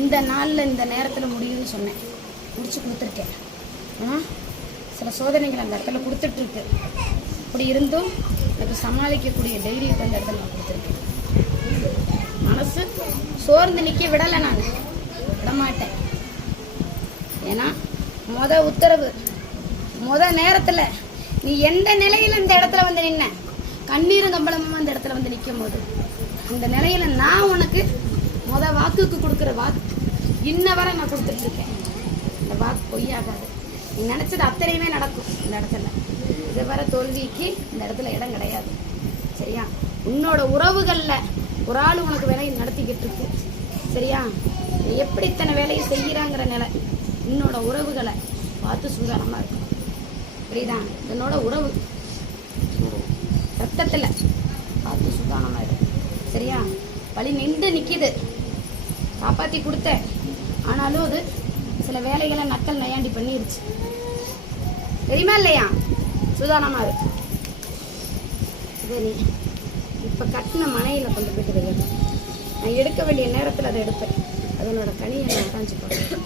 இந்த நாளில் இந்த நேரத்தில் முடியும்னு சொன்னேன், முடிச்சு கொடுத்துருக்கேன். சில சோதனைகள் அந்த இடத்துல கொடுத்துட்ருக்கு. அப்படி இருந்தும் எனக்கு சமாளிக்கக்கூடிய தைரியத்தை அந்த இடத்துல நான் கொடுத்துருக்கேன். மனசு சோர்ந்து நிற்க விடலை, நான் விடமாட்டேன். ஏன்னா உத்தரவு நேரத்தில் நீ எந்த நிலையில் இந்த இடத்துல வந்து நின்ன, கண்ணீரும் கம்பளமும் அந்த இடத்துல வந்து நிற்கும் போது அந்த நிலையில் நான் உனக்கு வாக்குக்கு கொடுக்குற வாக்கு இன்ன வரை நான் கொடுத்துட்ருக்கேன். இந்த வாக்கு பொய்யாகாது. நீ நினச்சது அத்தனையுமே நடக்கும் இந்த இடத்துல. இதை வர தோல்விக்கு இந்த இடத்துல இடம் கிடையாது. சரியா? உன்னோட உறவுகளில் ஒரு ஆள் உனக்கு வேலையை நடத்திக்கிட்டு இருக்கு. சரியா? எப்படி இத்தனை வேலையை செய்கிறாங்கிற நிலை என்னோட உறவுகளை பார்த்து சூதானமாக இருக்கும். புரியுதா? என்னோட உறவு ரத்தத்தில் பார்த்து சூதானமாக இருக்கு. சரியா? வழி நின்று நிற்கிது, காப்பாற்றி கொடுத்தேன். ஆனாலும் அது சில வேலைகளை நக்கல் நையாண்டி பண்ணிருச்சு. தெரியுமா இல்லையா? சூதானமாக இருக்கு. இது நீ இப்போ கட்டின மனையில் கொண்டு போயிட்டு வைக்கணும். நான் எடுக்க வேண்டிய நேரத்தில் அதை எடுப்பேன். அதனோட கனியை நான் உட்காந்து போடுறேன்.